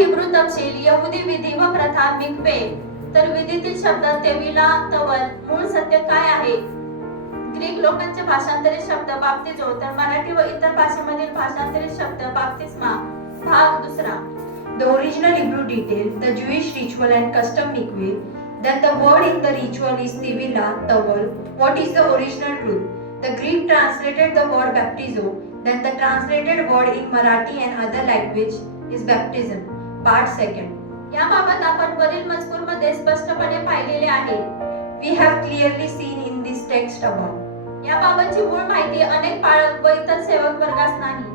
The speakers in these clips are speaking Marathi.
हिब्रू तपशील, यहुदी विधी व प्रथा, मिक्वे. तर विधीतील शब्द तेविला, तवल. मूळ सत्य काय आहे? ग्रीक लोकांचे भाषांतरित शब्द बाप्तिजो, तर मराठी व इतर भाषेमधील भाषांतरित शब्द बाप्तिस्मा. भाग दुसरा. The original Hebrew detail, the Jewish ritual and custom mikveh. Then the word in the ritual is tivila, tawal. What is the original truth? The Greek translated the word baptizo. Then the translated word in Marathi and other language is baptism. Part second. याबाबत आपण वरील मजकूरमध्ये स्पष्टपणे पाहिलेले आहे. We have clearly seen in this text above. याबाबतची मूळ माहिती अनेक पाळक व इतर सेवक वर्गास नाही.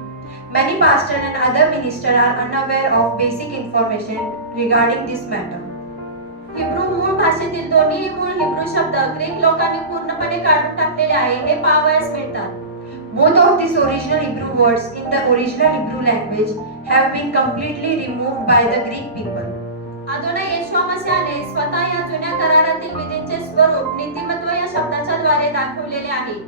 Many pastors and other ministers are unaware of basic information regarding this matter. Hebrew मूळ भाषेतील दोन्ही मूळ हिब्रू शब्द ग्रीक लोकांनी पूर्णपणे काढून टाकलेले आहे हे पाहावयास मिळतात. Both of these original Hebrew words in the original Hebrew language have been completely removed by the Greek people. अदोनाय येशू मसीहाने स्वतः या जुन्या करारातील विधींचे स्वरूप नीतिमत्व या शब्दाच्या द्वारे दाखवलेले आहे.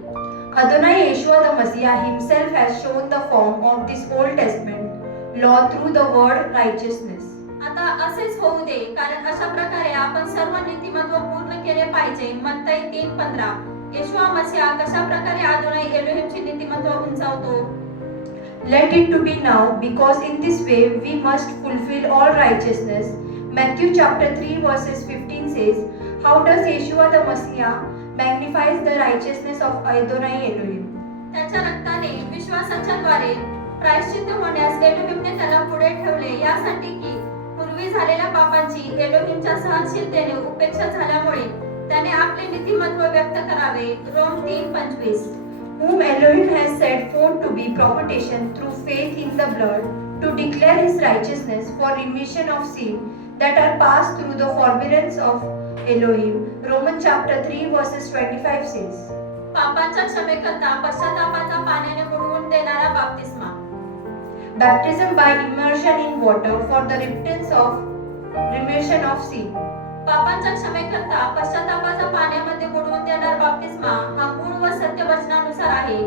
Adonai Yeshua the Messiah himself has shown the form of this Old Testament law through the word righteousness. आता असेच होऊ दे, कारण अशा प्रकारे आपण सर्व नीतिमत्व पूर्ण केले पाहिजे. मत्ती 3:15. येशू मसीहा कशा प्रकारे अदोनाय एलोहिमचे नीतिमत्व उंचावतो? Let it to be now, because in this way we must fulfill all righteousness. Matthew chapter 3 verses 15 says, how does Yeshua the Messiah magnifies the righteousness of Adonai Elohim? त्याच्या रक्ताने विश्वासाच्या द्वारे प्रायश्चित्त होण्यास एलोहिमने त्याला पुढे ठेवले, यासाठी की पूर्वी झालेल्या पापांची एलोहिमच्या सहनशीलतेने उपेक्षा झाल्यामुळे त्याने आपले नीतिमत्व व्यक्त करावे. Rome 3:25. Whom Elohim has set forth to be propitiation through faith in the blood, to declare his righteousness for remission of sin that are passed through the forbearance of Elohim. Romans chapter 3 verses 25 says. पापांच्या क्षमेकरता पश्चातापाचा पाण्याने बुडवून देणारा बाप्तिस्मा. Baptism by immersion in water for the repentance of remission of sin. पापांच्या क्षमेकरता पश्चातापाचा पाण्यामध्ये बुडवून देणारा बाप्तिस्मा हा मूळ व सत्य वचनानुसार आहे.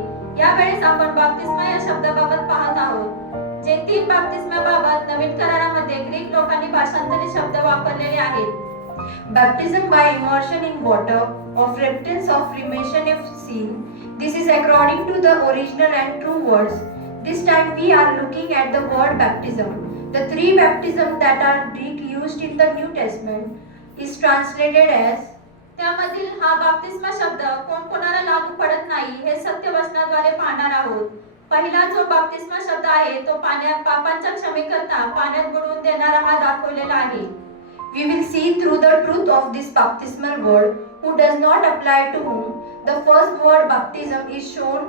यावेळेस आपण बाप्तिस्मा या शब्दाबाबत पाहत आहोत, जे 3 बाप्तिस्म्याबाबत नवीन करारामध्ये ग्रीक लोकांनी भाषांतरित शब्द वापरलेले आहेत. Baptism by immersion in water of repentance of remission of sin. This is according to the original and true words. This time we are looking at the word baptism. The 3 baptisms that are Greek used in the New Testament is translated as. त्यामधील हा बाप्तिस्मा शब्द कोणाला लागू पडत नाही हे सत्य वचनाद्वारे पाहणार आहोत. पहिला जो बाप्तिस्मा शब्द आहे तो पापांच्या क्षमेकरता पाण्यात बुडवून देणारा हा दाखवलेला आहे. We will see through the truth of this baptismal word who does not apply to whom the first word baptism is shown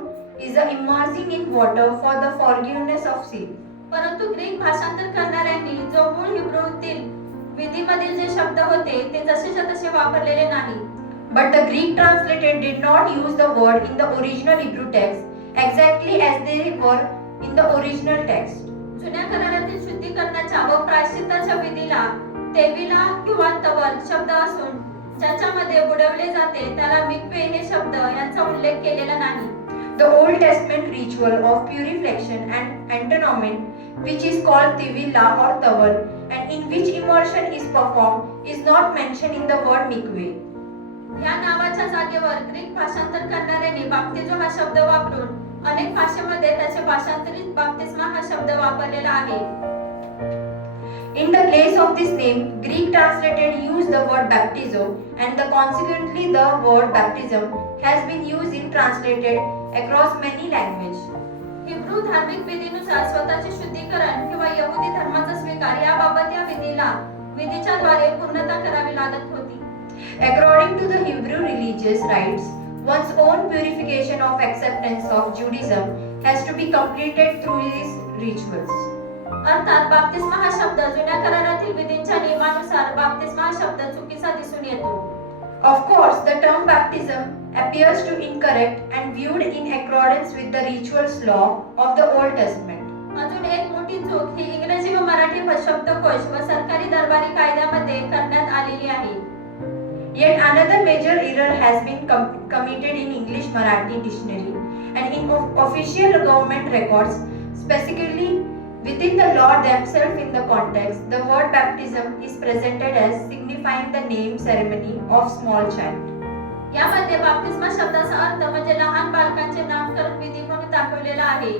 is a immersing in water for the forgiveness of sin. परंतु ग्रीक भाषांतर करणाऱ्यांनी जो मूळ हिब्रूतील विधीमधील जे शब्द होते ते जसेच्या तसे वापरलेले नाही. But the Greek translated did not use the word in the original Hebrew text exactly as they were in the original text. जुन्या करारातील शुद्धीकरणाच्या व प्रायश्चित्ताच्या विधीला तेविला किंवा तवल शब्द असून ज्याच्यामध्ये बुडवले जाते त्याला मिक्वे हे शब्द यांचा उल्लेख केलेला नाही. The Old Testament ritual of purification and atonement, which is called tivila or tawal, and in which immersion is performed, is not mentioned in the word mikveh. या नावाच्या जागेवर ग्रीक भाषांतर करणाऱ्यांनी बाप्तिजो हा शब्द वापरून अनेक भाषेमध्ये त्याचे भाषांतरित बाप्तिस्मा हा शब्द वापरलेला आहे. In the place of this name, Greek translated use the word baptizo, and consequently the word baptism has been used in translated across many languages. Hebrew धार्मिक विधीनुसार स्वतःचे शुद्धीकरण किंवा यहुदी धर्माचा स्वीकार याबाबत या विधीच्या द्वारे पूर्णता करावी लागत होती. According to the Hebrew religious rites, one's own purification of acceptance of Judaism has to be completed through these rituals. अर्थात बाप्तिस्मा हा शब्द जुन्या करारातील विधींच्या नियमानुसार बाप्तिस्मा हा शब्द चुकीचा दिसून येतो. Of course, the term baptism appears to incorrect and viewed in accordance with the rituals law of the Old Testament. अजून एक मोठी चूक ही इंग्रजी व मराठी शब्दकोश व सरकारी दरबारी कायद्यामध्ये करण्यात आलेली आहे. Yet another major error has been committed in English Marathi dictionary and in official government records, specifically Within the Lord themselves in the context, the word baptism is presented as signifying the name ceremony of small child. यामध्ये बाप्तिस्मा शब्दाचा अर्थ म्हणजे लहान बालकांचे नामकरण विधी म्हणून दाखवलेला आहे.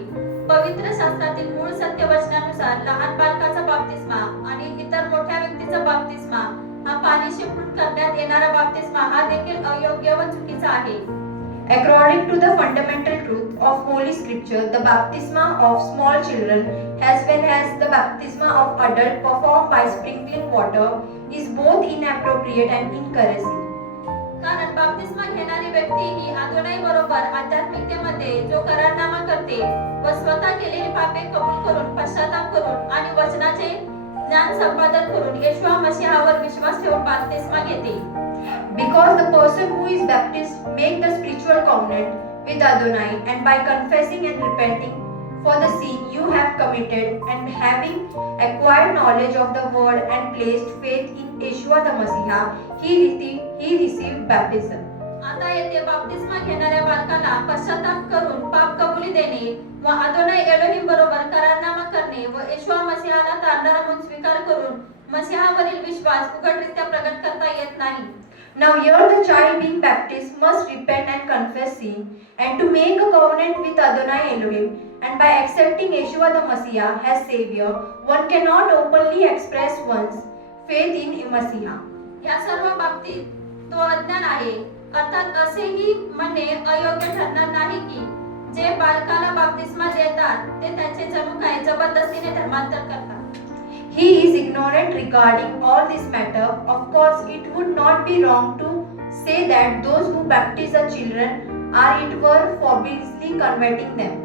पवित्र शास्त्रातील मूळ सत्य वचनानुसार लहान बालकाचा बाप्तिस्मा आणि इतर मोठ्या व्यक्तीचा बाप्तिस्मा हा पाणी शिंपडून करण्यात येणारा बाप्तिस्मा हा देखील अयोग्य व चुकीचा आहे. According to the fundamental truth of Holy Scripture, the baptisma of small children as well as the baptisma of adult performed by sprinkling water is both inappropriate and incorrect. कारण बाप्तिस्मा घेणारी व्यक्ती ही अदोनाई बरोबर आध्यात्मिकतेमध्ये जो करारनामा करते व स्वतः केलेली पापे कबूल करून पश्चाताप करून आणि वचनाचे ज्ञान संपादन करून येशू मसीहावर विश्वास ठेवून बाप्तिस्मा घेते. Because the person who is baptized make the spiritual covenant with Adonai, and by confessing and repenting for the sin you have committed and having acquired knowledge of the word and placed faith in Yeshua the Messiah, he received baptism. आता येथे बाप्तिस्मा घेणाऱ्या बालकाला पश्चाताप करून पाप कबुली देणे व अदोनाई एलोहिम बरोबर करारनामा करणे व येशू मसीहाला तारणारा म्हणून स्वीकार करून मसीहावरील विश्वास उघडरित्या प्रकट करता येत नाही. Now here the child being baptized must repent and confess sin and to make a covenant with Adonai Elohim, and by accepting Yeshua the Messiah as Savior, one cannot openly express one's faith in Messiah. या सर्व बाबतीत तो अज्ञान आहे. अर्थात असेही म्हणणे अयोग्य ठरणार नाही की जे बालकाला बाप्तिस्मा देतात ते त्यांचे जणू काय जबरदस्तीने धर्मांतर करतात. He is ignorant regarding all this matter. Of course, it would not be wrong to say that those who baptize the children are it were forbiddenly converting them.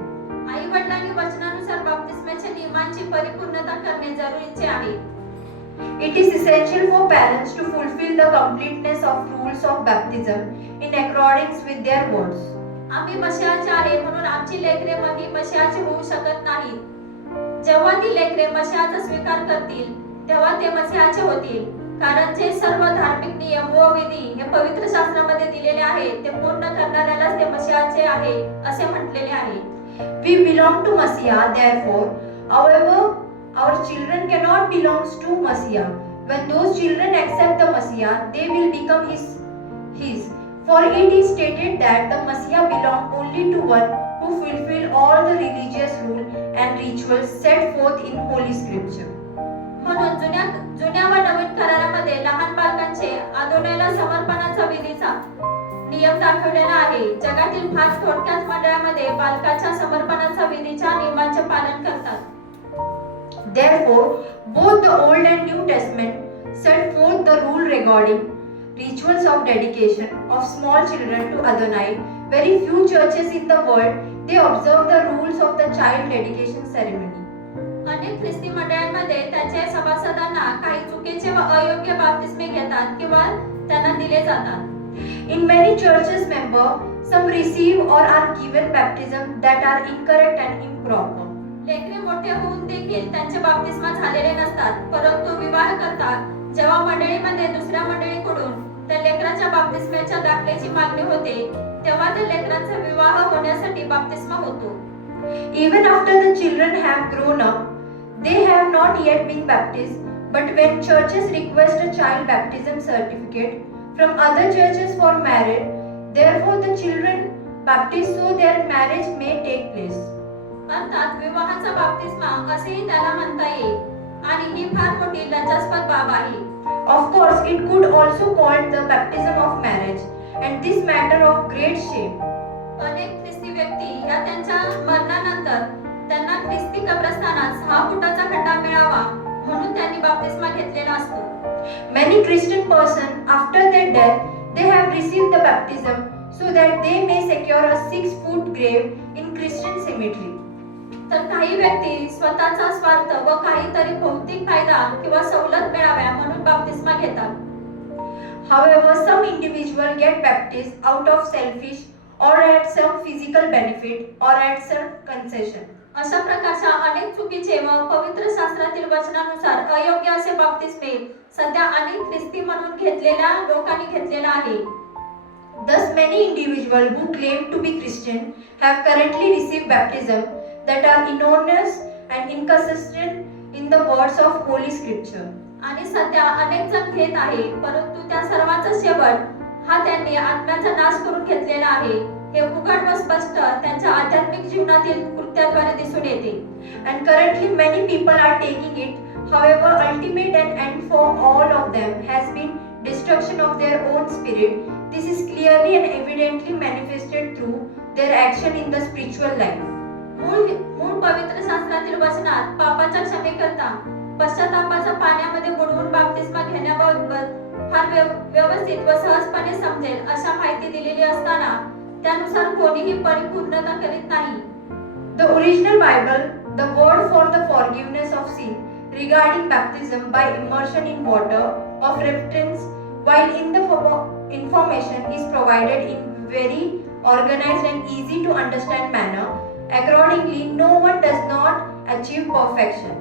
आई वडिलांनी वचनानुसार बाप्तिस्माच्या नियमांची परिपूर्णता करणे जरुरीचे आहे. It is essential for parents to fulfill the completeness of rules of baptism in accordance with their words. आम्ही मसीहाचे आहे म्हणून आमची लेकरे ही मसीहाची होऊ शकत नाहीत. जेव्हा ती लेकरे मसीहाचा स्वीकार करतील तेव्हा ते मसीहाचे होतील, कारण जे सर्व धार्मिक नियम व विधी हे पवित्र शास्त्रामध्ये दिलेले आहेत ते पूर्ण करणाऱ्यालाच ते मसीहाचे आहे असे म्हटलेले आहे. We belong to Messiah, therefore, however, our children cannot belong to Messiah. When those children accept the Messiah, they will become his. For it is stated that the Messiah belonged only to one who fulfilled all the religious rules and rituals set forth in Holy Scripture. म्हणून जुन्या व नवीन करारामध्ये लहान बालकांचे अदोनाईला समर्पणाचा विधीचा नियम दाखवलेला आहे. जगातील फार थोडक्याच मंडळामध्ये बालकाच्या समर्पणाचा विधीच्या नियमांचे पालन करतात. Therefore, both the Old and New Testament set forth the rule regarding rituals of dedication of small children to Adonai. Very few churches in the world they observe the rules of the child dedication ceremony. अनेक ख्रिस्ती मंडळांमध्ये त्यांच्या सभासदांना काही चुकीचे व अयोग्य बाप्तिस्मे घेतात किंवा त्यांना दिले जातात. In many churches some receive or are given baptism that are incorrect and improper. लेकरे मोठे होऊन देखील त्यांचे बाप्तिस्मा झालेले नसतात, परंतु विवाह करतात जेव्हा मंडळीमध्ये दुसऱ्या मंडळीकडून त्या लेकराच्या बाप्तिस्म्याच्या दाखल्याची मागणी होते तेव्हा त्या लेकराचा विवाह होण्यासाठी बाप्तिस्मा होतो. Even after the children have grown up, they have not yet been baptized, but when churches request a child baptism certificate from other churches for marriage, therefore the children baptized so their marriage may take place. अर्थात विवाहाचा बाप्तिस्मा असेही त्याला म्हणता येईल आणि ही फार मोठी लज्जास्पद बाब आहे. Of course, it could also called the baptism of marriage, and this matter of great shame. अनेक ख्रिस्ती व्यक्ती या त्यांच्या मरणानंतर त्यांना ख्रिस्ती कब्रस्तानात 6 फुटाचा खड्डा मिळावा म्हणून त्यांनी बाप्तिस्मा घेतलेला असतो. Many Christian persons after their death they have received the baptism so that they may secure a 6-foot grave in Christian cemetery. तर काही व्यक्ती स्वतःचा स्वार्थ व काहीतरी भौतिक फायदा किंवा सवलत मिळाव्या म्हणून बाप्तिस्मा घेतात. However, some individuals get baptized out of selfish or at some physical benefit or at some concession. अशा प्रकारच्या अनेक चुकीचे व पवित्र शास्त्रातील वचनानुसार अयोग्य असे बाप्तिस्मे सध्या अनेक ख्रिस्ती म्हणून घेतलेल्या लोकांनी घेतलेला आहे. Thus, many individuals who claim to be Christian have currently received baptism that are erroneous and inconsistent in the words of Holy Scripture. आणि सध्या अनेक जण घेत आहे, परंतु त्या सर्वांचा शेवट हा त्यांनी आत्म्याचा नाश करून घेतलेला आहे. हे उघड व स्पष्ट त्यांच्या आध्यात्मिक जीवनातील कृत्याद्वारे दिसून येते. And currently many people are taking it. However, ultimate and end for all of them has been destruction of their own spirit. This is clearly and evidently manifested through their action in the spiritual life. मूळ पवित्र शास्त्रातील वचनात पापाच्या क्षमेकरता पश्चातापाचा पाण्यामध्ये बुडवून बाप्तिस्मा घेण्याबाबत फार व्यवस्थित व सहजपणे समजेल अशा माहिती दिलेली असताना त्यानुसार कोणीही परिपूर्णता करीत नाही. The original Bible, the word for the forgiveness of sin regarding baptism by immersion in water of repentance, while in the information is provided in very organized and easy to understand manner. Accordingly, no one does not achieve perfection.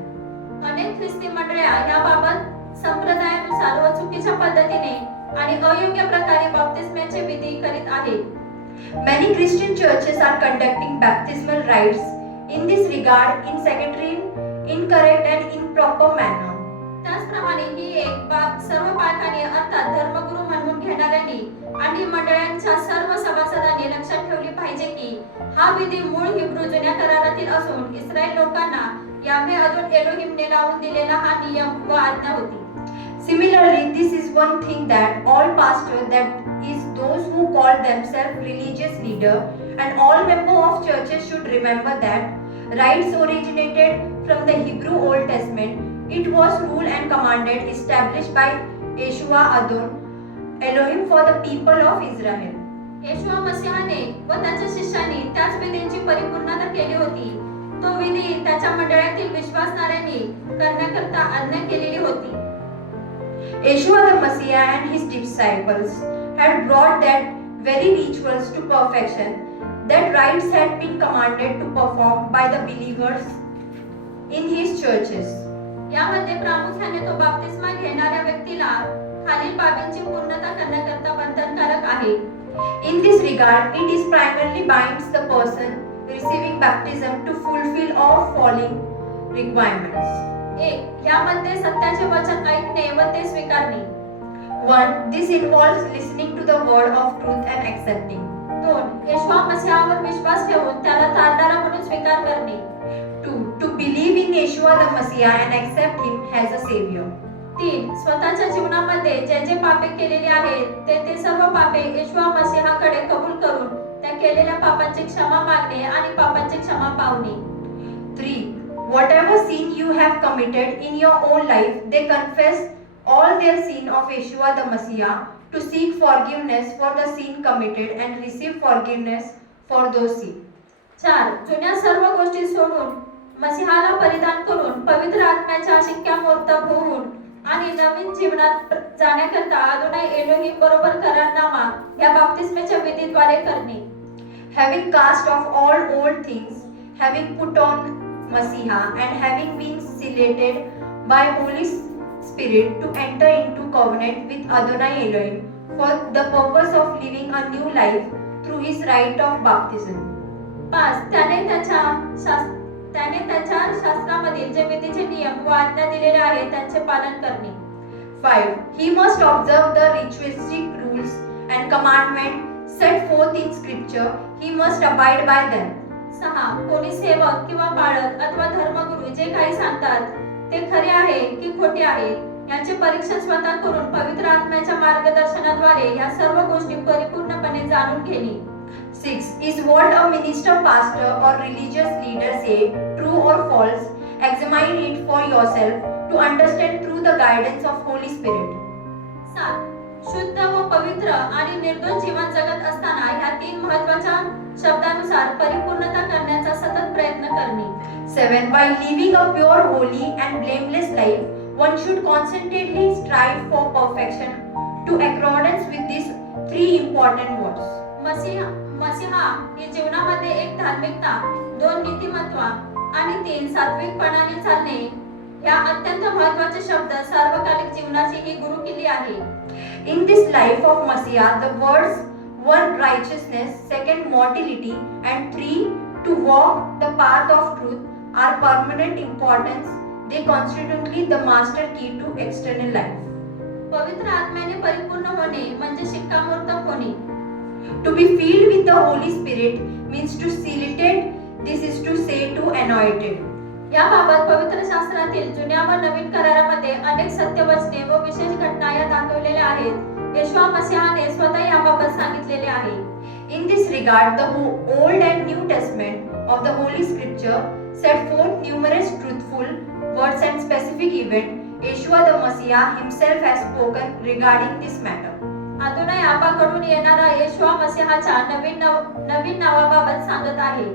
अनेक ख्रिस्ती मंडळ्या याबाबत संप्रदायानुसार व चुकीच्या पद्धतीने आणि अयोग्य प्रकारे बाप्तिस्माचे विधी करीत आहेत. Many Christian churches are conducting baptismal rites in this regard in secondary, incorrect and improper manner. त्याचप्रमाणे ही एक बाब सर्व पालकांनी अर्थात धर्मगुरू म्हणून घेणाऱ्यांनी आणि मंडळांच्या सर्व सभासदांनी लक्षात ठेवली पाहिजे की हा विधी मूळ हिब्रू जुन्या करारातील असून इस्रायल लोकांना यावे अदून एलोहिमने लावून दिलेला हा नियम व आज्ञा होती. Similarly, this is one thing that all pastors, that is those who call themselves religious leader, and all members of churches should remember that rites originated from the Hebrew Old Testament. It was rule and commanded established by Yeshua Adon, Elohim for the people of Israel. येशुआ मसीहाने व त्याच्या शिष्यांनी त्याच विधींची परिपूर्णता केली होती. तो विधी त्याच्या मंडळातील विश्वासणाऱ्यांनी करण्याकरता आज्ञा केलेली होती. Yeshua the Messiah and his disciples had brought that very rituals to perfection that rites had been commanded to perform by the believers in his churches. यामध्ये प्रामुख्याने तो बाप्तिस्मा घेणाऱ्या व्यक्तीला खालील बाबींची पूर्णता करण्याकरता बंधनकारक आहे. In this regard, it is primarily binds the person receiving baptism to fulfill all following requirements. 1. यामध्ये सत्याचे वचन ऐकणे व ते स्वीकारणे. 1. This involves listening to the word of truth and accepting. 2. येशुआ मसीहावर विश्वास ठेवून त्याला तारणारा म्हणून स्वीकार करणे. 2. To believe in Yeshua the Messiah and accept him as a savior. 3. स्वतःच्या जीवनामध्ये जे जे पापे केलेली आहेत ते सर्व पापे येशुआ मसीहाकडे कबूल करून त्या केलेल्या पापांची क्षमा मागणे आणि पापांची क्षमा पावणे. 3. Whatever sin you have committed in your own life, they confess all their sin of Yeshua the Messiah to seek forgiveness for the sin committed and receive forgiveness for those sins. 4. जुन्या सर्व गोष्टी सोडून मसीहाला परिधान करून पवित्र आत्म्याच्या शिक्क्यामोर्तब होऊन आणि नवीन जीवनात जाण्याकरता अदोनाय एलोहिम बरोबर करारनामा या बाप्तिस्माच्या विधीद्वारे करणे. Having cast off all old things, having put on Messiah, and having been sealed by Holy Spirit to enter into covenant with Adonai Elohim for the purpose of living a new life through his rite of baptism. 5. त्याने त्याच्या शास्त्रामधील जे विधीचे नियम व आज्ञा दिलेले आहेत त्यांचे पालन करणे. 5. He must observe the ritualistic rules and commandments set forth in Scripture. He must abide by them. 6. कोणी सेवक किंवा पाळक अथवा धर्मगुरू जे काही सांगतात ते खरे आहे की खोटे आहे याचे परीक्षण स्वतः करून पवित्र आत्म्याच्या मार्गदर्शनाद्वारे या सर्व गोष्टी परिपूर्णपणे जाणून घेणे. 6. Is what a minister, pastor or religious leader say true or false? Examine it for yourself to understand through the guidance of Holy Spirit. 7. शुद्ध व पवित्र आणि निर्दोष जीवन जगत असताना ह्या 3 महत्त्वाच्या शब्दानुसार परिपूर्णता करण्याचा सतत प्रयत्न करणे. 7. While living a pure, holy and blameless life, one should constantly strive for perfection to accordance with these 3 important words. मसीहा ही जीवनामध्ये 1 धार्मिकता, 2 नीतिमत्व आणि 3 सात्विकपणाने चालणे या अत्यंत महत्त्वाचे शब्द सार्वकालिक जीवनाची ही गुरुकिल्ली आहे. In this life of Messiah, the words 1. Righteousness, 2. Mortality and 3. To walk the path of truth are permanent importance. They constitute the master key to external life. पवित्र आत्म्याने परिपूर्ण होणे म्हणजे शिक्कामोर्तब होणे. To be filled with the Holy Spirit means to seal it. This is to say to anoint it. याबाबत पवित्र शास्त्रातील जुन्या व नवीन करारामध्ये अनेक सत्यवचने व विशेष घटना या दाखवलेल्या आहेत. येशू मसीहाने स्वतः याबाबत सांगितलेले आहे. In this regard, the Old and New Testament of the Holy Scripture set forth numerous truthful words and specific events Yeshua the Messiah himself has spoken regarding this matter. अदोनाय आबाकडून येणारा येशू मसीहाच्या नवीन नावाबाबत सांगत आहे.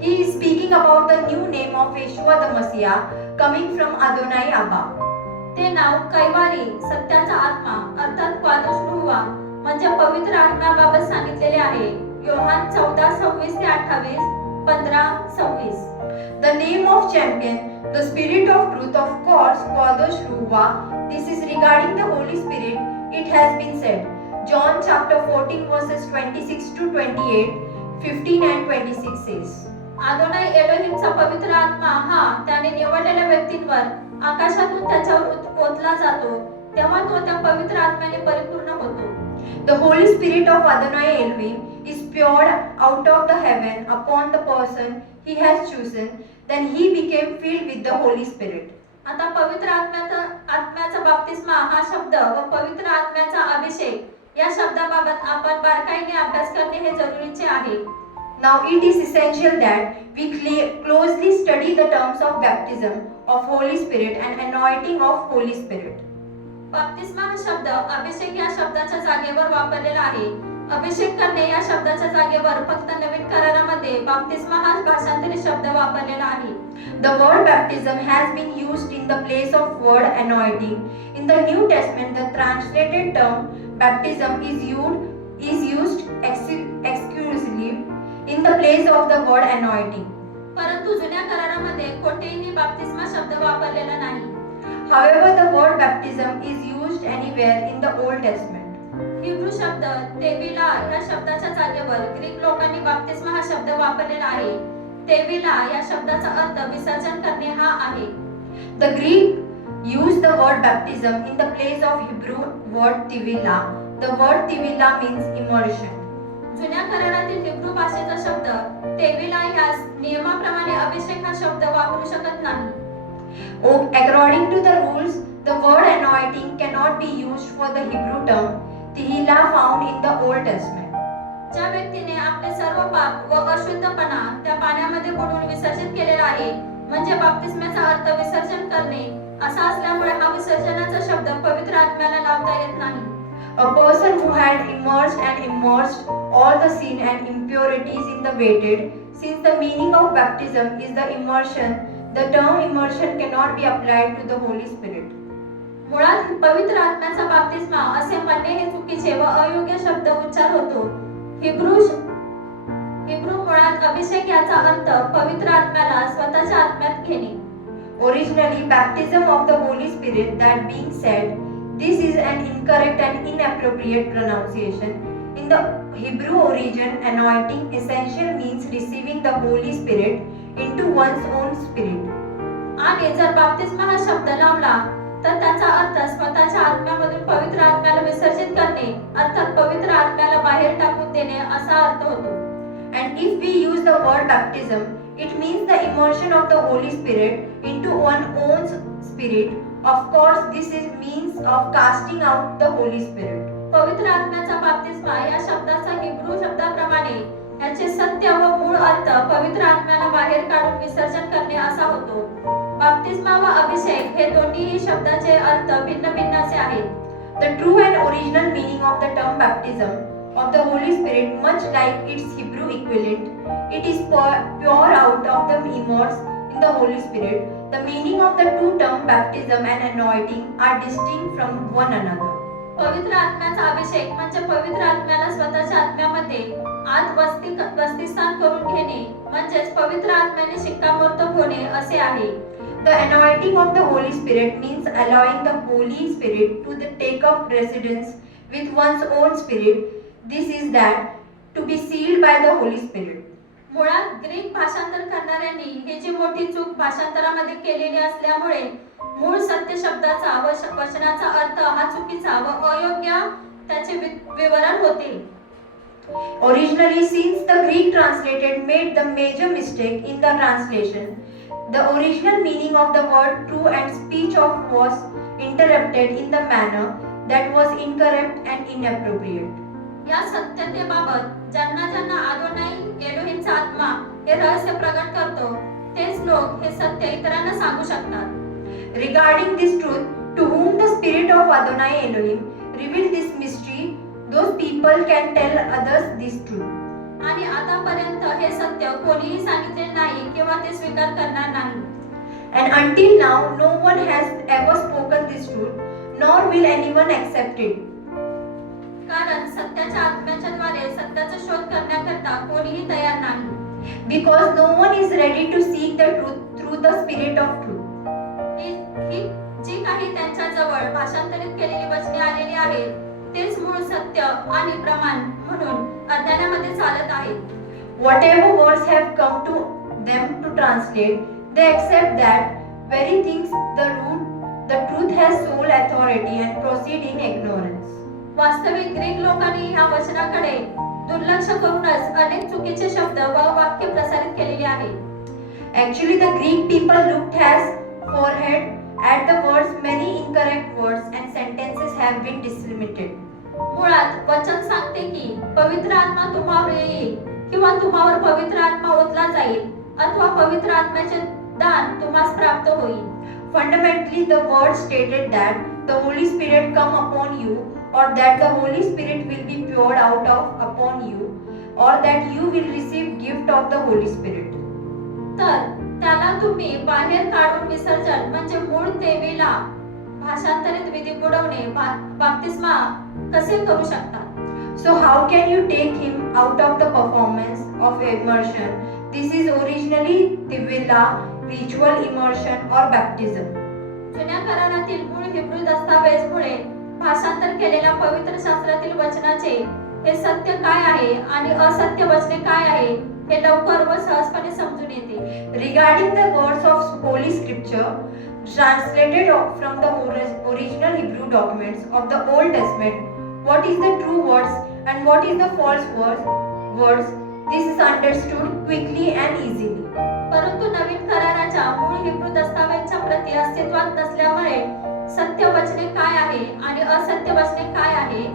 He is speaking about the new name of Yeshua the Messiah coming from Adonai Abba. ते नाव कैवारी सत्याचा आत्मा अर्थात क्वादोस रुहा म्हणजे पवित्र आत्म्याबाबत सांगितलेले आहे. Yohan 14:26-28, 15:26. The name of champion, the spirit of truth, of course, Kadosh Ruah. This is regarding the Holy Spirit. It has been said. John chapter 14 verses 26-28, 15 and 26 says. अदोनाय एलोहिमचा पवित्र आत्मा हा त्याने निवडलेल्या व्यक्तींवर आकाशातून त्याच्यावर ओतला जातो तेव्हा तो त्या पवित्र आत्म्याने परिपूर्ण होतो. The Holy Spirit of Adonai Elohim is poured out of the heaven upon the person he has chosen. Then he became filled with the Holy Spirit. आता पवित्र आत्म्याचा बाप्तिस्मा हा शब्द व पवित्र आत्म्याचा अभिषेक या शब्दाबाबत आपण बारकाईने अभ्यास करणे हे जरुरीचे आहे. Now it is essential that we closely study the terms of baptism of Holy Spirit and anointing of Holy Spirit. बाप्तिस्मा हा शब्द अभिषेक या शब्दाच्या जागेवर वापरलेला आहे. अभिषेक करणे या शब्दाच्या जागेवर फक्त नवीन करारामध्ये बाप्तिस्मा हा भाषांतरित शब्द वापरलेला आहे. The word baptism has been used in the place of word anointing. In the New Testament, the translated term baptism is used exclusively in the place of the word anointing. परंतु जुन्या करारामध्ये कोणतेही बाप्तिस्मा शब्द वापरलेला नाही. However, the word baptism is used anywhere in the Old Testament. Hebrew शब्द तेविला या शब्दाच्या जागेवर ग्रीक लोकांनी बाप्तिस्मा हा शब्द वापरलेला आहे. तेविला या शब्दाचा अर्थ विसर्जन करणे हा आहे. The Greek used the word baptism in the place of Hebrew word tivila. The word tivila means immersion. जुन्या करारातील हिब्रू भाषेचा शब्द तेविला ह्यास नियमाप्रमाणे अभिषेक हा शब्द वापरू शकत नाही. According to the rules, the word anointing cannot be used for the Hebrew term tehillah found in the Old Testament. ज्या व्यक्तीने आपले सर्व पाप व अशुद्धपणा त्या पाण्यामध्ये बुडवून विसर्जित केलेला आहे म्हणजे बाप्तिस्म्याचा अर्थ विसर्जन करणे असा असल्यामुळे हा विसर्जनाचा शब्द पवित्र आत्म्याला लावता येत नाही. A person who had immersed all the sin and impurities in the weighted, since the meaning of baptism is the immersion, the term immersion cannot be applied to the Holy Spirit. मुळात पवित्र आत्म्याचा बाप्तिस्मा असे म्हणणे हे चुकीचे व अयोग्य शब्द उच्चार होतो. हिब्रू मुळात अभिषेक याचा अर्थ पवित्र आत्म्याला स्वतःच्या आत्म्यात घेणे. Originally, baptism of the Holy Spirit, that being said, this is an incorrect and inappropriate pronunciation. In the Hebrew origin, anointing essential means receiving the Holy Spirit into one's own spirit. आणि जर बाप्तिस्मा हा शब्द लावला तर त्याचा अर्थ स्वतःच्या आत्म्यामधून पवित्र आत्म्याला विसर्जित करणे अर्थात पवित्र आत्म्याला बाहेर टाकून देणे असा अर्थ होतो. And if we use the word baptism, it means the immersion of the Holy Spirit into one's own spirit. Of course, this is means of casting out the Holy Spirit. पवित्र आत्म्याचा बाप्तिस्मा या शब्दाचा हिब्रू शब्दाप्रमाणे याचे सत्य व मूळ अर्थ पवित्र आत्म्याला बाहेर काढून विसर्जन करणे असा होतो. बाप्तिस्मा व अभिषेक हे दोन्ही शब्दाचे अर्थ भिन्न असे आहेत. The true and original meaning of the term baptism of the Holy Spirit, much like its Hebrew equivalent, it is pour out of the immerse in the Holy Spirit. The meaning of the two terms baptism and anointing are distinct from one another. पवित्र आत्म्याचा अभिषेक म्हणजे पवित्र आत्म्याला स्वतःच्या आत्म्यामध्ये आत वस्तीस्थान करून घेणे म्हणजेच पवित्र आत्म्याने शिक्कामोर्तब होणे असे आहे. The anointing of the Holy Spirit means allowing the Holy Spirit to take up residence with one's own spirit. This is that to be sealed by the Holy Spirit. मुळात ग्रीक भाषांतर करणाऱ्यांनी ही जी मोठी चूक भाषांतरामध्ये केलेली असल्यामुळे मूळ सत्य शब्दाचा व वचनाचा अर्थ हा चुकीचा व अयोग्य त्याचे विवरण होते. Originally, since the Greek translated made the major mistake in the translation, the original meaning of the word true and speech of was interrupted in the manner that was incorrect and inappropriate. या सत्यतेबाबत ज्यांना ज्यांना अदोनाई एलोहिमचा आत्मा हे रहस्य प्रगट करतो तेच लोक हे सत्य इतरांना सांगू शकतात. Regarding this truth, to whom the spirit of Adonai Elohim revealed this mystery, those people can tell others this truth. आणि आतापर्यंत हे सत्य कोणीही सांगितले नाही किंवा ते स्वीकार करणार नाही. And until now, no one has ever spoken this truth, nor will anyone accept it. कारण सत्याच्या आत्म्याच्या द्वारे सत्याचा शोध करण्याकरता कोणीही तयार नाही. Because no one is ready to seek the truth through the spirit of truth. ही जी काही त्यांच्या जवळ भाषांतरित केलेली वचने आलेली आहेत तेच मूळ सत्य आणि प्रमाण म्हणून अज्ञानामध्ये चालत आहेत. Whatever words have come to them to translate, they accept that very things the truth has sole authority and proceed in ignorance. वास्तविक ग्रीक लोकांनी ह्या वचनाकडे दुर्लक्ष करूनच अनेक चुकीचे शब्द व वाक्य प्रसारित केलेली आहेत. Actually, the Greek people looked as forehead at the words. Many incorrect words and sentences have been delimited. मुळात वचन सांगते की पवित्र आत्मा तुम्हावर येईल किंवा तुम्हावर पवित्र आत्मा ओतला जाईल अथवा पवित्र आत्म्याचे दान तुम्हास प्राप्त होईल. Fundamentally, the word stated that the Holy Spirit come upon you, or that the Holy Spirit will be poured out upon you, or that you will receive gift of the Holy Spirit. तर त्याला तुम्ही बाहेर काढून विसर्जन म्हणजे मूळ देवीला भाषांतरित विधी बुडवणे बाप्तिस्मा कसे करू शकता? So how can you take him out of the performance of immersion? This is originally Tivila, ritual immersion or baptism. जुन्या करारातील मूळ हिब्रू दस्तावेजमुळे भाषांतर केलेल्या पवित्र शास्त्रातील वचनाचे हे सत्य काय आहे आणि असत्य वचने काय आहे हे लवकर व सहजपणे समजून येते. Regarding the words of Holy Scripture translated from the original Hebrew documents of the Old Testament, what is the true words and what is the false words, this is understood quickly and easily. परंतु नवीन कराराच्या मूळ हिब्रू दस्तावेजच्या प्रती अस्तित्वात नसल्यामुळे सत्य वचने काय आहे आणि असत्य वचने काय आहे.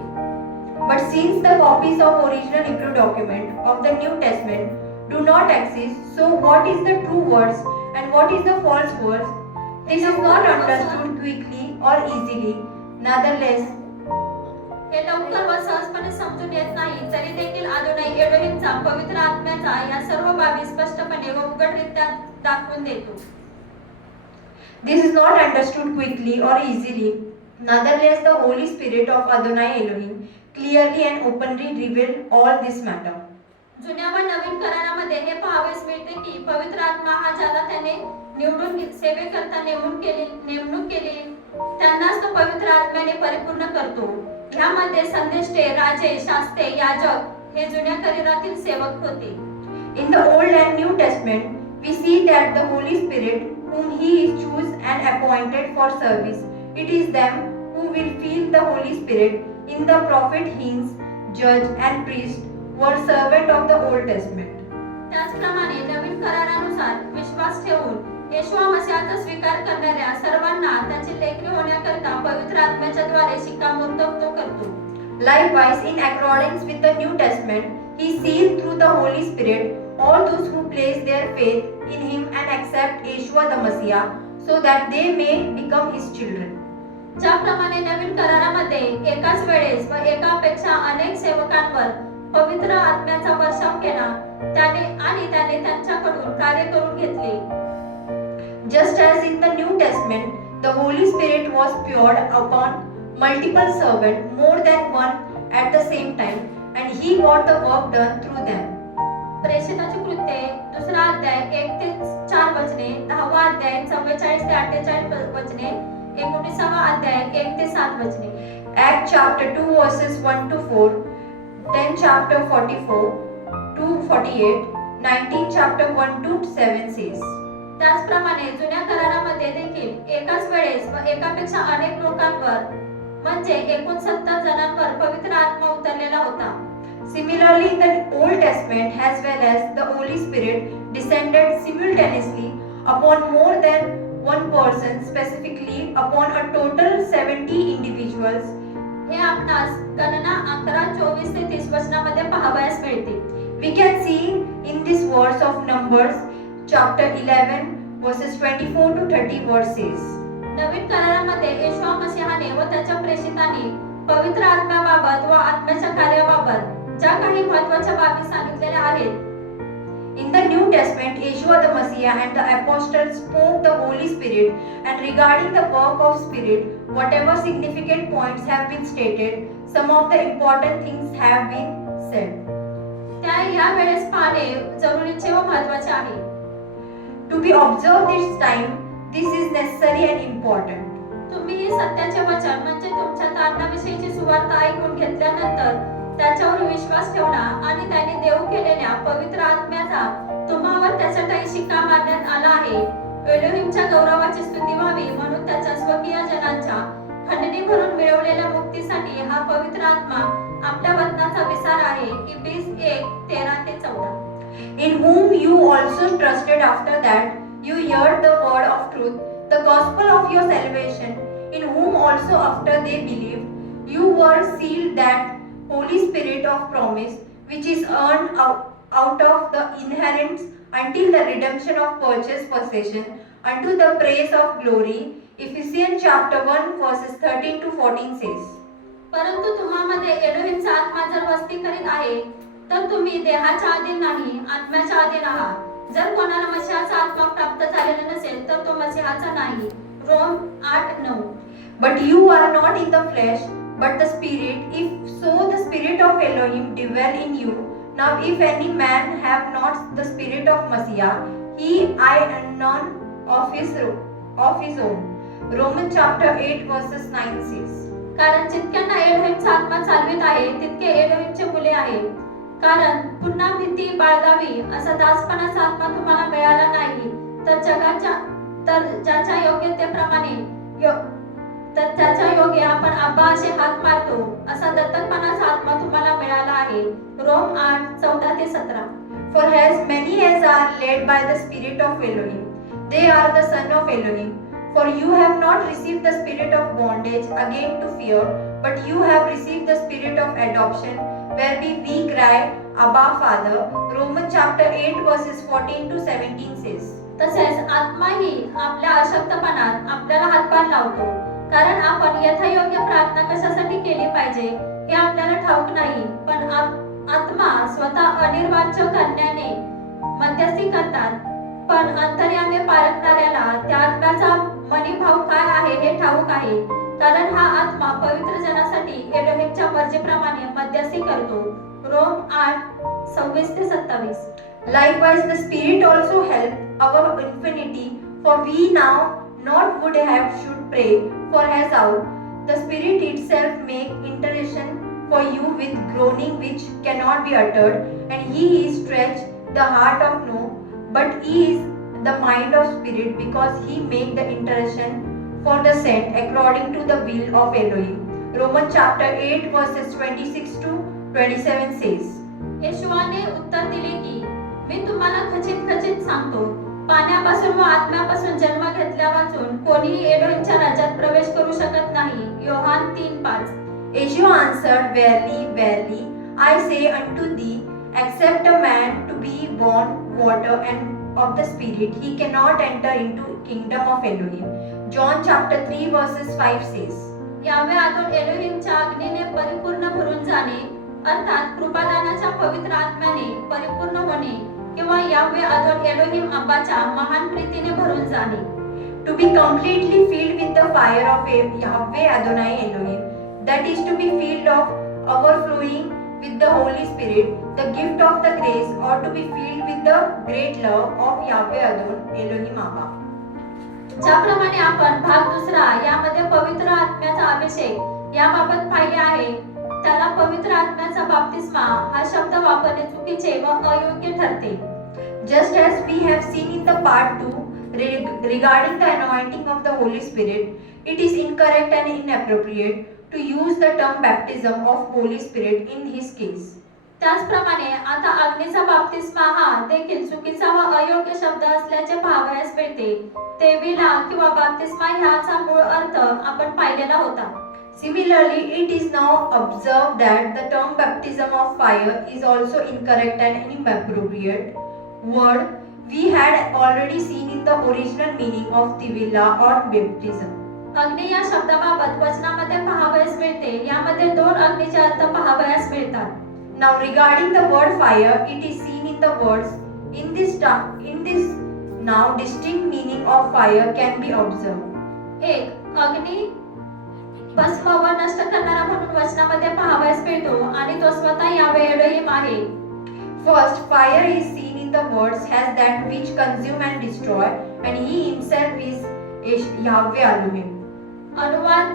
But since the copies of original Hebrew document of the New Testament do not exist, so what is the true words and what is the false words? This is not understood quickly or easily. Nonetheless, हे लवकर व सहजपणे समजून येत नाही तरी देखील अदोनाई एलोहिमचा पवित्र आत्म्याचा या सर्व बाबी स्पष्टपणे व उघडरित्या दाखवून देतो. This is not understood quickly or easily. Nonetheless, the Holy Spirit of Adonai Elohim clearly and openly revealed all this matter. जुन्या व नवीन करारामध्ये हे पाहावेस मिळते की पवित्र आत्मा हा ज्याला त्याने निवडून सेवेकरता नेमणूक केली त्यांनाच तो पवित्र आत्म्याने परिपूर्ण करतो. ह्यामध्ये संदेष्टे, राजे, शास्त्रे, याजक हे जुन्या करारातील सेवक होते. In the Old and New Testament, we see that the Holy Spirit, whom He is chosen and appointed for service, it is them who will feel the Holy Spirit. In the prophet, kings, judge, and priest were servant of the Old Testament. त्याचप्रमाणे नवीन करारानुसार विश्वास ठेवून येशूआ मसीहाचा स्वीकार करणाऱ्या सर्वांना त्याची लेकरे होण्याकरता पवित्र आत्म्याच्या द्वारे शिक्कामोर्तब तो करतो. Likewise, in accordance with the New Testament, He sealed through the Holy Spirit all those who place their faith in Him and accept Yeshua the Messiah, so that they may become His children. ज्याप्रमाणे नवीन करारामध्ये एकाच वेळेस व एकापेक्षा अनेक सेवकांवर पवित्र आत्म्याचा वर्षाव केला त्याने त्यांच्याकडून कार्य करून घेतले. Just as in the New Testament, the Holy Spirit was poured upon multiple servants, more than one at the same time, and He got the work done through them. प्रेषिताची कृत्ये 2 अध्याय 1 ते 4 वचने, 10 अध्याय 44 ते 48 वचने, 19 अध्याय 1 ते 7 वचने. Acts chapter 2 verses 1 to 4, 10 chapter 44 to 48, 19 chapter 1 to 7 says. त्याचप्रमाणे जुन्या करारामध्ये देखील एकाच वेळेस व एकापेक्षा अनेक लोकांवर म्हणजे एकूण 70 जणांवर पवित्र आत्मा उतरलेला होता. Similarly, in the Old Testament as well as the Holy Spirit descended simultaneously upon more than one person, specifically upon a total 70 individuals. हे आपणास गणना 11:24-30 वचनामध्ये पाहावयास मिळते. We can see in this verse of Numbers chapter 11 verses 24 to 30 verses. नवीन करारामध्ये येशू मसीहाने व त्याच्या प्रेषितांनी पवित्र आत्म्याबाबत व आत्म्याच्या कार्याबाबत ज्या काही महत्त्वाच्या बाबी सांगितलेल्या आहेत. In the New Testament, Yeshua the Messiah and the apostles spoke the Holy Spirit, and regarding the work of Spirit, whatever significant points have been stated, some of the important things have been said. त्या या वेळेस पाहणे जरुरीचे व महत्त्वाचे आहे. To be observed this time, this is necessary and important. तुम्ही ही सत्याचे वचन म्हणजे तुमच्या तारणाविषयीची सुवार्ता ऐकून घेतल्यानंतर त्याच्यावर विश्वास ठेवणा आणि त्याने देऊ केलेल्या पवित्र आत्म्याचा तुम्हावर त्याच्यासाठी शिक्का मारण्यात आला आहे. एलोहिमच्या गौरवाची स्तुती व्हावी म्हणून त्याच्या स्वकीय जनांच्या खंडणी भरून मिळवलेल्या मुक्तीसाठी हा पवित्र आत्मा आपल्या वचनाचा विसार आहे. इब्रिस 1:13-14. In whom you also trusted after that you heard the word of truth, the gospel of your salvation, in whom also after they believed, you were sealed that Holy Spirit of promise, which is earned out of the inheritance until the redemption of purchased possession, unto the praise of glory. Ephesians chapter 1 verses 13 to 14 says. परंतु तुम्हामध्ये एलोहिमचा आत्मा जर वस्ती करीत आहे तर तुम्ही देहाच्या अधीन नाही, आत्म्याच्या अधीन आहात. जर कोणाला मसीहाचा आत्मा प्राप्त झालेला नसेल तर तो मसीहाचा नाही. Rome 8:9. But you are not in the flesh, but the Spirit, if so the Spirit of Elohim dwell in you. Now if any man have not the Spirit of Messiah, he is none of his own. Romans chapter 8 verses 9 says. कारण जितक्यांना एलोहिमचा आत्मा चालवित आहे तितके एलोहिमचे मुले आहेत. कारण पुन्हा भीती बाळगावी असा दासपणाचा आत्मा तुम्हाला मिळाला नाही, तर ज्याच्या योग्यतेप्रमाणे तर त्याच्या योग्य आपण अब्बा असे हाक मारतो असा दत्तकपणाचा आत्मा तुम्हाला मिळाला आहे. Rome 8:14-17. For as many as are led by the Spirit of Elohim, they are the son of Elohim. For you have not received the spirit of bondage again to fear, but you have received the spirit of adoption, whereby we cry, Abba, Father. Romans chapter 8 verses 14 to 17 says. तसेच आत्माही आपल्या अशक्तपणात आपल्याला हातभार लावतो. कारण आपण यथायोग्य प्रार्थना कशासाठी केली पाहिजे हे आपल्याला ठाऊक नाही, पण आत्मा स्वतः अनिर्वाच्य करण्याने मध्यस्थी करतात. पण अंतर्यामी पारखणाऱ्याला त्या आत्म्याचा मनीभाव काय आहे हे ठाऊक आहे, कारण हा आत्मा पवित्र जनासाठी एलोहिमच्या मर्जीप्रमाणे मध्यस्थी करतो. Rome 8:26-27. Likewise the Spirit also help our infirmity, for we now not would have should pray for as out. The Spirit itself make intercession for you with groaning which cannot be uttered, and He is stretched the heart of no, but He is the mind of Spirit, because He make the intercession for the saint according to the will of Elohim. Romans chapter 8 verses 26 to 27 says. येशूने उत्तर दिले की मी तुम्हाला खचित सांगतो, पाण्यापासून व आत्म्यापासून जन्म घेतल्या वाचून कोणीही एलोहिमच्या राज्यात प्रवेश करू शकत नाही. Yohan 3:5. Yeshua answered, Verily, verily, I say unto thee, except a man to be born water and of the Spirit, he cannot enter into kingdom of Elohim. John chapter 3 verses 5 says. यावे आतून एलोहिमच्या अग्नीने परिपूर्ण भरून जाणे, अर्थात कृपादानाच्या पवित्र आत्म्याने परिपूर्ण होणे, किंवा यावे आतून एलोहिम अब्बाच्या महान प्रीतीने भरून जाणे. To be completely filled with the fire of Yahweh Adonai Elohim, that is to be filled of overflowing with the Holy Spirit, the gift of the grace, or to be filled with the great love of Yahweh Adon Elohim Abba. ज्याप्रमाणे आपण भाग 2 यामध्ये पवित्र आत्म्याचा अभिषेक याबाबत पाहिले आहे, त्याला पवित्र आत्म्याचा बाप्तिस्मा हा शब्द वापरणे चुकीचे व अयोग्य ठरते. Just as we have seen in the part 2 regarding the anointing of the Holy Spirit, it is incorrect and inappropriate to use the term baptism of Holy Spirit in his case. त्याचप्रमाणे आता अग्नीचा बाप्तिस्मा हा देखील चुकीचा व अयोग्य शब्द असल्याचे पाहावयास मिळते. तेविला किंवा बाप्तिस्मा ह्याचा मूळ अर्थ आपण पाहिलेला होता. Similarly, it is now observed that the term baptism of fire is also incorrect and inappropriate word we had already seen in the original meaning of tivilla or baptism. अग्नी या शब्दाबाबत वचनामध्ये पाहावयास मिळते. यामध्ये दोन अग्नीचे अर्थ पाहावयास मिळतात. Now regarding the word fire, it is seen in the words in this now distinct meaning of fire can be observed. एक अग्नी भस्म व नष्ट करणारा म्हणून वचनामध्ये पाहावयास मिळतो आणि तो स्वतः यावे एलोहिम आहे. First, fire is seen in the words as that which consume and destroy, and he himself is Yahweh Elohim. अनुवाद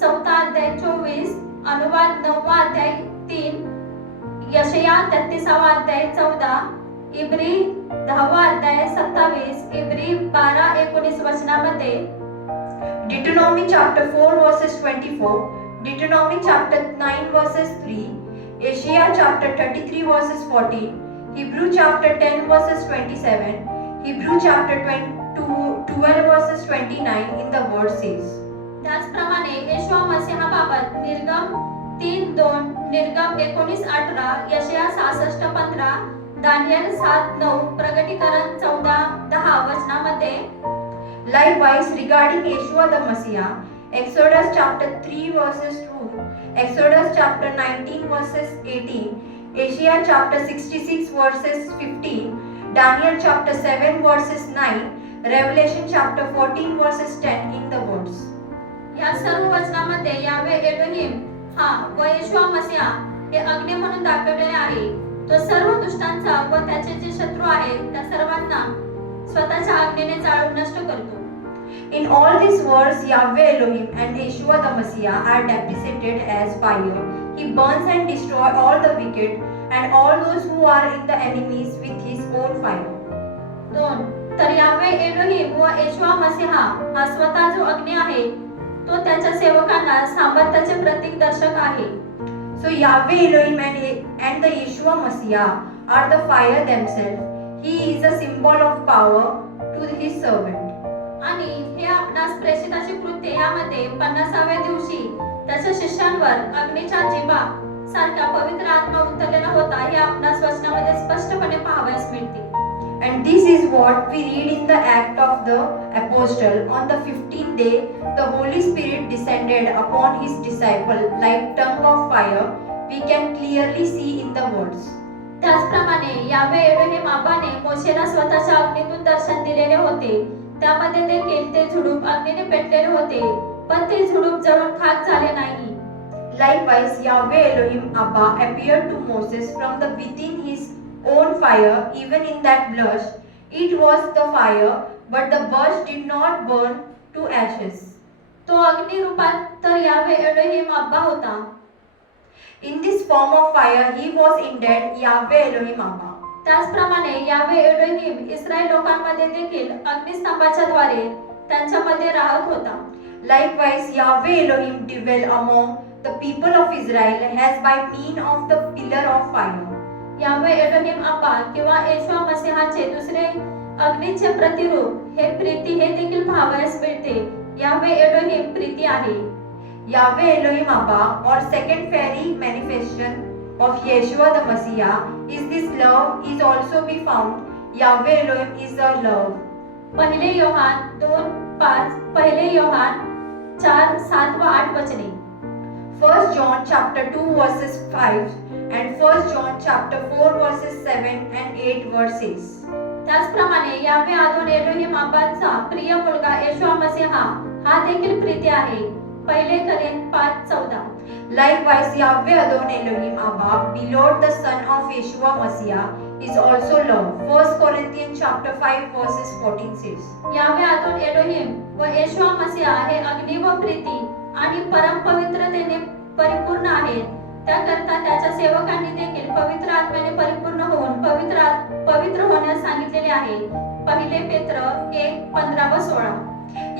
4 अध्याय 24, अनुवाद 9 अध्याय 3, यशया 33 अध्याय 14, इब्री 10 अध्याय 27, इब्री 12-19 वचनामध्ये, Deuteronomy chapter 4 verses 24, Deuteronomy chapter 9 verses 3, Isaiah chapter 33 verses 14, Hebrew chapter 10 verses 27, Hebrew chapter 12 verses 29 in the word says. त्याचप्रमाणे येशूआ मसीहाबाबत निर्गम 3:2, निर्गम 19:18, यशया 66:15, दानिएल 7:9, प्रकटीकरण 14:10 वचनामध्ये. Likewise, regarding Yeshua the Messiah, Exodus chapter 3 verses 2, Exodus chapter 19 verses 18, Isaiah chapter 66 verses 15, Daniel chapter 7 verses 9, Revelation chapter 14 verses 10 in the words. या सर्व वचनामध्ये यावे एलोहिम हा व येशूआ मसीहा हे अग्नी म्हणून दाखवलेले आहे. तो सर्व दुष्टांचा व त्याचे जे शत्रू आहेत त्या सर्वांना स्वतःच्या अग्नीने जाळून नष्ट करतो. In all these words, Yahweh Elohim and Yeshua the Messiah are depicted as fire. He burns and destroys all the wicked and all those who are in the enemies with his own fire. 2. तर यावे एलोहिम व येशूआ मसीहा हा स्वतः जो अग्नी आहे तो त्याच्या सेवकांना सामर्थ्याचे प्रतीक दर्शक आहे. So Yahweh Elohim and the Yeshua Messiah are the fire themselves. He is a symbol of power to his servant. आणि हे आपणास प्रेषिताची कृत्य यामध्ये 50व्या दिवशी त्याच्या शिष्यांवर अग्नीच्या जिभा सारखा पवित्र आत्मा उतरलेला होता हे आपणास वचनामध्ये स्पष्टपणे पाहावयास मिळते. And this is what we read in the act of the apostle. On the 15th day, the Holy Spirit descended upon his disciple like tongue of fire. We can clearly see in the words. त्याचप्रमाणे यावे एलोहिम आबाने मोशेला स्वतःच्या अग्नीतून दर्शन दिलेले होते. त्यामध्ये देखील ते झुडूप अग्नीने पेटलेले होते, पण ते झुडूप जळून खाक झाले नाही. Likewise, Yahweh Elohim Abba appeared to Moses from the within his own fire, even in that bush. It was the fire, but the bush did not burn to ashes. तो अग्नी रूपात तर यावे एलोहिम अब्बा होता. In this form of fire, he was indeed Yahweh Elohim Abba. त्याचप्रमाणे यावे एलोहिम इस्रायल लोकांमध्ये देखील अग्निस्तंभाच्या द्वारे त्यांच्यामध्ये राहत होता. Likewise, Yahweh Elohim dwelt among the people of Israel as by means of the pillar of fire. यावे एलोहिम अब्बा किंवा येशूआ मसीहाचे दुसरे अग्नीचे प्रतिरूप हे प्रीती हे देखील पाहावयास मिळते. यावे एलोहिम प्रीती आहे. Yahweh Elohim Abba, or second fiery manifestation of Yeshua the Messiah, is this love is also be found. Yahweh Elohim is the love. पहिले योहान 2:5, पहिले योहान 4:7 व 8 वचने. 1 John chapter 2 verses 5 and 1 John chapter 4 verses 7 and 8 verses. त्याचप्रमाणे यावे आदोन एलोहिम अब्बाचा प्रिय मुलगा येशूआ मसीहा हा देखील प्रीती आहे. पहिले Corinth 5:14. Likewise, Yahweh Adon Elohim Abba, beloved the Son of Yeshua Messiah, is also love. 1 Corinthians chapter 5 verses 14 says. यावे आदोन एलोहिम व येशूआ मसीहा हे अग्नी व प्रीती आणि परम पवित्रतेने परिपूर्ण आहेत. त्याकरता त्याच्या सेवकांनी देखील पवित्र आत्म्याने परिपूर्ण होऊन पवित्र होण्यास सांगितले आहे. पहिले पेत्र 1:15 व 16.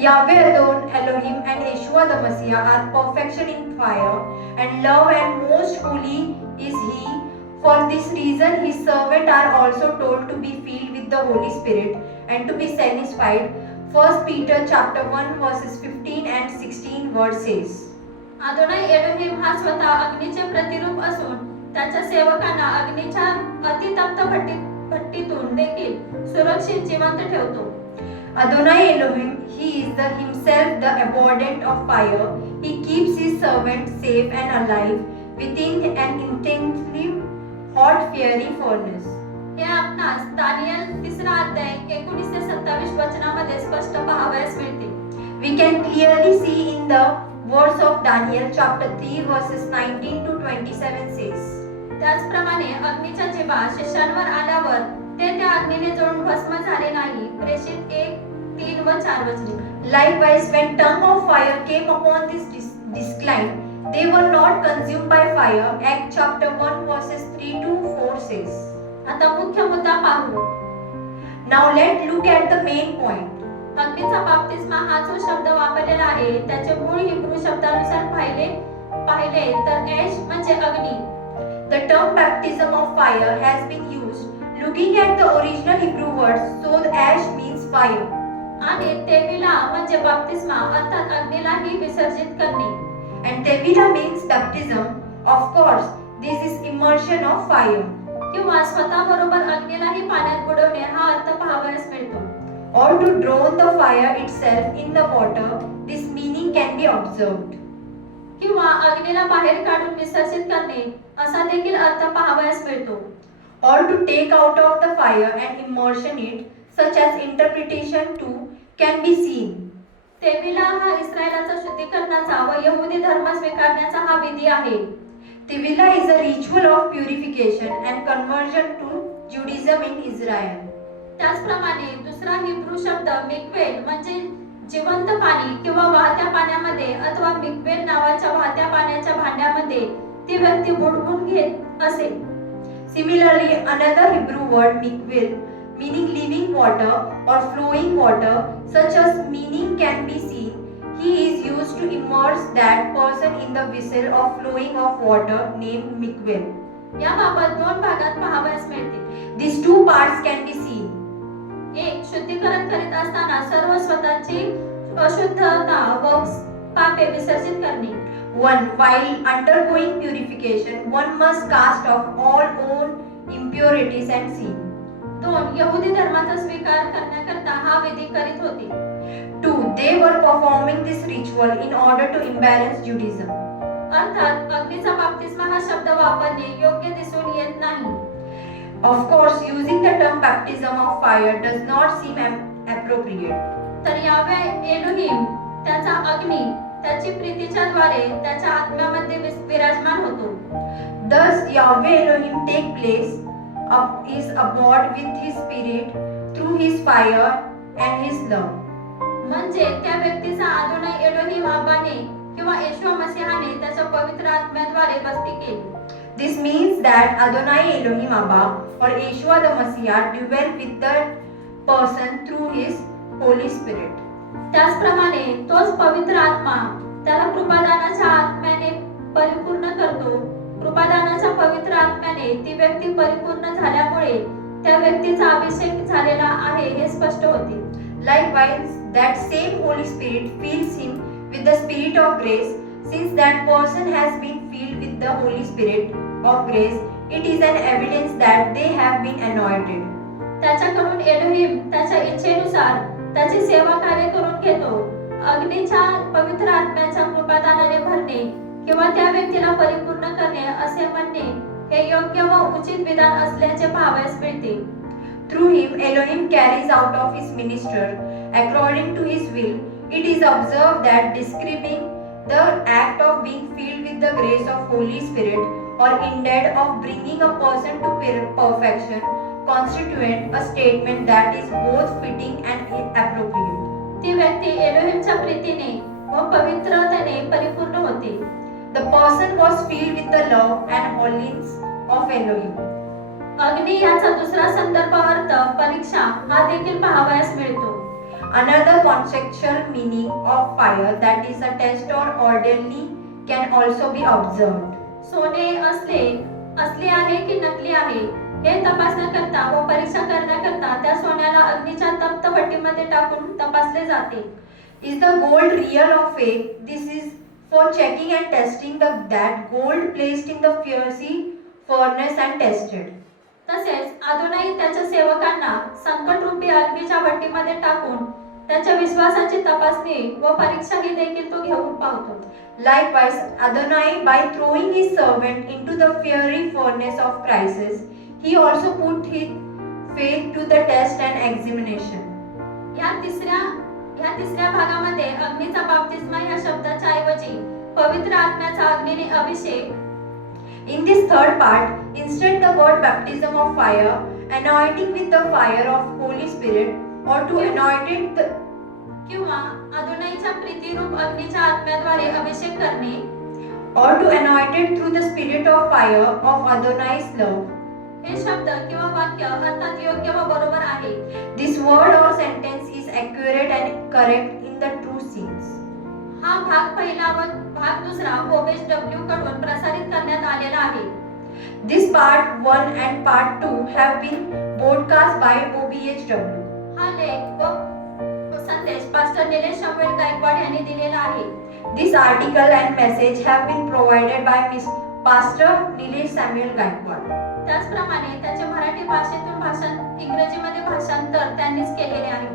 Yahweh alone, Elohim and Yeshua the Messiah are perfection in fire and love, and most holy is He. For this reason His servants are also told to be filled with the Holy Spirit and to be sanctified. 1 Peter chapter 1 verses 15 and 16 word says. अदोनाई Elohim हा स्वतः अग्नीचे प्रतिरूप असून त्याच्या सेवकांना अग्नीच्या अतितप्त भट्टीतून देखील सुरक्षित जिवंत ठेवतो. Adonai Elohim, He is Himself the abhorrent of fire. He keeps His servants safe and alive within an intensely hot fiery furnace. हे आपणास दानियल 3 अध्याय 19 ते 27 वचनामध्ये स्पष्ट पाहावयास मिळते. We can clearly see in the words of Daniel chapter 3 verses 19 to 27 says. त्याचप्रमाणे अग्नीच्या जिभा शिष्यांवर आल्यावर ते त्या अग्नीने जळून भस्म झाले नाही. प्रेषित 1:3 व 4 वचने. Likewise, when tongue of fire came upon this decline, they were not consumed by fire. Acts chapter 1 verses 3 to 4 says. आता मुख्य मुद्दा पाहू. Now let's look at the main point. अग्नीचा बाप्तिस्मा हा जो शब्द वापरलेला आहे त्याचे मूळ हिब्रू शब्दानुसार पाहिले तर ऍश म्हणजे अग्नी. The term baptism of fire has been used. Looking at the original Hebrew words, so the ash means fire. आणि तेविला म्हणजे बाप्तिस्मा अर्थात अग्नीलाही विसर्जित करणे. And tevila means baptism. Of course, this is immersion of fire. किंवा स्वतः बरोबर अग्नीलाही पाण्यात बुडवणे हा अर्थ पाहावयास मिळतो. Or to drown the fire itself in the water, this meaning can be observed. किंवा अग्नीला बाहेर काढून विसर्जित करणे असा देखील अर्थ पाहावयास मिळतो. Or to take out of the fire and immersion it, such as interpretation 2 can be seen. तेविला हा इस्रायलाचा शुद्धीकरणाचा व यहुदी धर्म स्वीकारण्याचा हा विधी आहे. Tevila is a ritual of purification and conversion to Judaism in Israel. त्याचप्रमाणे दुसरा हिब्रू शब्द मिक्वेल म्हणजे जिवंत पाणी किंवा वाहत्या पाण्यामध्ये अथवा मिक्वेल नावाच्या वाहत्या पाण्याच्या भांड्यामध्ये ती व्यक्ती बुडवून घेत असे. Similarly, another Hebrew word mikveh, meaning living water or flowing water, such as meaning can be seen. He is used to immerse that person in the vessel of flowing of water named mikveh. याबाबत 2 भागात पाहावयास मिळते. These two parts can be seen. एक, शुद्धीकरण करीत असताना सर्व स्वतःची अशुद्धता व पापे विसर्जित करणे. 1. While undergoing purification, one must cast off all own impurities and sin. 2. यहुदी धर्माचा स्वीकार करण्याकरता हा विधी करीत होते. 2. They were performing this ritual in order to embrace Judaism. अर्थात अग्नीचा बाप्तिस्मा हा शब्द वापरणे योग्य दिसून येत नाही. Of course, using the term baptism of fire does not seem appropriate. तर यावे एलोहिम त्याचा अग्नी त्याची प्रीतीच्या द्वारे त्याच्या आत्म्यामध्ये विराजमान होतो. Thus Yahweh Elohim take place is abhorred with His Spirit through His fire and His love. म्हणजे त्या व्यक्तीचा अदोनाई एलोहिम अब्बाने किंवा येशू मसीहाने त्याच्या पवित्र आत्म्याद्वारे बस्ती केली. This means that Adonai Elohim Abba or Yeshua the Messiah dwell with the person through His Holy Spirit. त्याचप्रमाणे तोच पवित्र आत्मा त्याला कृपादानाच्या आत्म्याने परिपूर्ण करतो. कृपादानाच्या पवित्र आत्म्याने ती व्यक्ती परिपूर्ण झाल्यामुळे त्या व्यक्तीचा अभिषेक झालेला आहे हे स्पष्ट होते. Likewise, that same Holy Spirit fills him with the Spirit of grace. Since that person has been filled with the Holy Spirit of grace, it is an evidence that they have been anointed. त्याच्याकडून एलोहिम त्याच्या इच्छेनुसार त्याची सेवा कार्य करून घेतो. अग्नीच्या पवित्र आत्म्याच्या कृपादानाने भरणे किंवा त्या व्यक्तीला परिपूर्ण करणे असे म्हणणे हे योग्य व उचित विधान असल्याचे पाहावयास मिळते. Through him, Elohim carries out of his ministry according to his will. It is observed that describing the act of being filled with the grace of Holy Spirit or indeed of bringing a person to perfection constitute a statement that is both fitting and appropriate. ती व्यक्ती एलोहिमच्या प्रीतीने व पवित्रतेने परिपूर्ण होते. The person was filled with the love and holiness of Elohim. अग्नी याचा दुसरा संदर्भ अर्थ परीक्षा हा देखील पाहावयास मिळतो. Another conceptual meaning of fire, that is a test or orderly, can also be observed. सोने असले आहे की नकली आहे हे तपासण्याकरता व परीक्षा करण्याकरता त्या सोन्याला अग्नीच्या तप्त भट्टीमध्ये टाकून तपासले जाते. Is the gold real or fake? This is for checking and testing that gold placed in the fiery furnace and tested. तसेच अदोनाई त्याच्या सेवकांना संकटरूपी अग्नीच्या भट्टीमध्ये टाकून त्याच्या विश्वासाची तपासणी व परीक्षा ही देखील तो घेऊन पाहतो. Likewise, Adonai, by throwing his servant into the fiery furnace of crisis, he also put his faith to the test and examination. या तिसऱ्या भागामध्ये अग्नीचा बाप्तिस्मा या शब्दाच्या ऐवजी पवित्र आत्म्याचा अग्नीने अभिषेक. In this third part, instead the word baptism of fire, anointing with the fire of Holy Spirit, or to anointed the किंवा अदोनाईच्या प्रीतिरूप अग्नीच्या आत्म्याद्वारे अभिषेक करणे or to anointed through the spirit of fire of Adonai's love. हे शब्द किंवा वाक्य अर्थात योग्य व बरोबर आहे. This word or sentence is accurate and correct in the true sense. हा भाग पहिला व भाग दुसरा OBHW कडून प्रसारित करण्यात आलेला आहे. This part 1 and part 2 have been broadcast by OBHW. हा लेख व संदेश पास्टर निलेश शंभेल गायकवाड यांनी दिलेला आहे. This article and message have been provided by Pastor Nilesh Samuel Gaikwad. त्याचप्रमाणे त्याचे मराठी भाषेतून इंग्रजीमध्ये भाषांतर त्यांनीच केलेले आहे.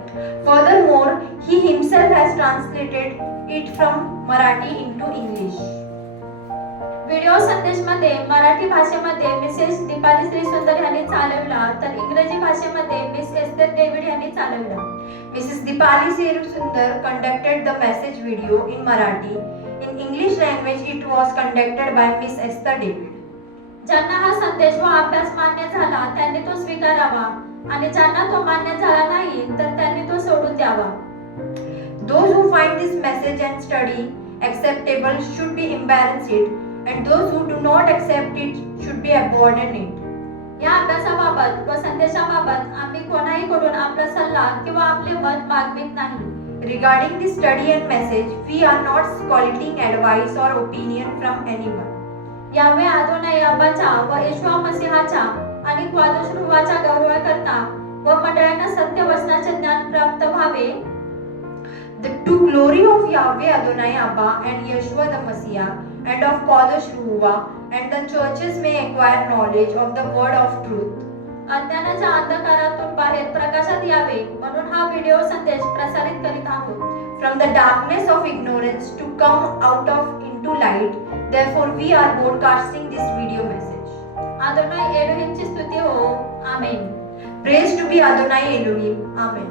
Furthermore, he himself has translated it from Marathi into English. Video संदेशमध्ये मराठी भाषेमध्ये मिसेस दीपाली श्रीसुंदर यांनी चालवला तर इंग्रजी भाषेमध्ये मिस एस्थर डेव्हिड यांनी चालवला. Mrs. Dipali Sundar conducted the message video in Marathi. In English language, it was conducted by Miss Esther David. ज्यांना हा संदेश व अभ्यास मान्य झाला त्यांनी तो स्वीकारावा आणि ज्यांना तो मान्य झाला नाही तर त्यांनी तो सोडून द्यावा. Those who find this message and study acceptable should be embraced it, and those who do not accept it should be abandoned it. या अभ्यासाबाबत व संदेशाबाबत आम्ही कोणाहीकडून आपला सल्ला किंवा आपले मत मागवित नाही. Regarding this study and message, we are not soliciting advice or opinion from anyone. यामुळे अदोनाई अब्बाच्या व येशुआ मसीहाच्या आणि क्वादोशरूवाच्या गौरवाकरता व मंडळांना सत्य वचनाचे ज्ञान प्राप्त व्हावे. To glory of Yahweh Adonai Abba and Yeshua the Messiah and of Kodesh Ruhuwa, and the churches may acquire knowledge of the word of truth. अज्ञानाच्या अंधकारातून बाहेर प्रकाशात यावे म्हणून हा व्हिडिओ संदेश प्रसारित करीत आहोत. From the darkness of ignorance to come out of into light, therefore we are broadcasting this video message. अदोनाई एलोहिमची स्तुती हो. आमेन. Praise to be Adonai Elohim. Amen.